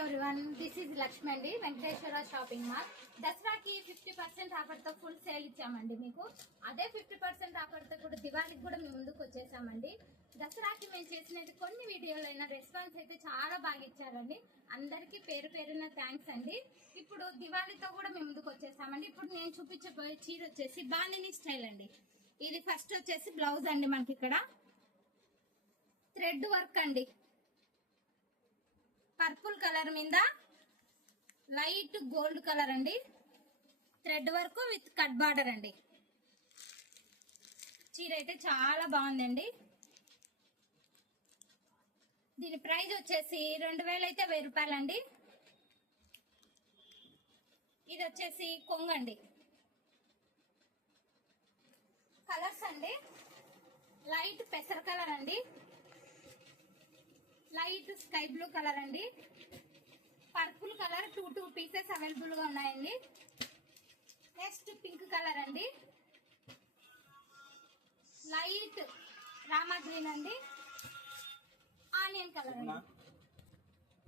Everyone, this is Lakshmi అండి, Venkateswara shopping mall. దసరాకి 50% ఆఫర్తో full sale ఇచ్చామండి మీకు. అదే 50% ఆఫర్తో కూడా దివాళీకి కూడా మేము ముందుకు వచ్చేసామండి. దసరాకి మేము చేసినది కొన్ని వీడియోలైనా రెస్పాన్స్ అయితే చాలా బాగా ఇచ్చారండి. అందరికీ పేరు పేరున థ్యాంక్స్ అండి. ఇప్పుడు దివాళీతో కూడా మేము ముందుకు వచ్చేసామండి. ఇప్పుడు నేను చూపించబోయే చీర వచ్చేసి బాందిని స్టైల్ అండి. ఇది ఫస్ట్ వచ్చేసి బ్లౌజ్ అండి. మనకి ఇక్కడ థ్రెడ్ వర్క్ అండి, పర్పుల్ కలర్ మీద లైట్ గోల్డ్ కలర్ అండి, thread work with cut border అండి. చీర అయితే చాలా బాగుందండి. దీని ప్రైస్ వచ్చేసి 2000 అయితే 1000 రూపాయలండి. ఇది వచ్చేసి కొంగండి. కలర్స్ అండి, లైట్ పెసర కలర్ అండి, లైట్ స్కై బ్లూ కలర్ అండి, పర్పుల్ కలర్ 2 పీసెస్ అవైలబుల్ గా ఉన్నాయండి. నెక్స్ట్ పింక్ కలర్ అండి, లైట్ రామా గ్రీన్ అండి, ఆనియన్ కలర్ అండి.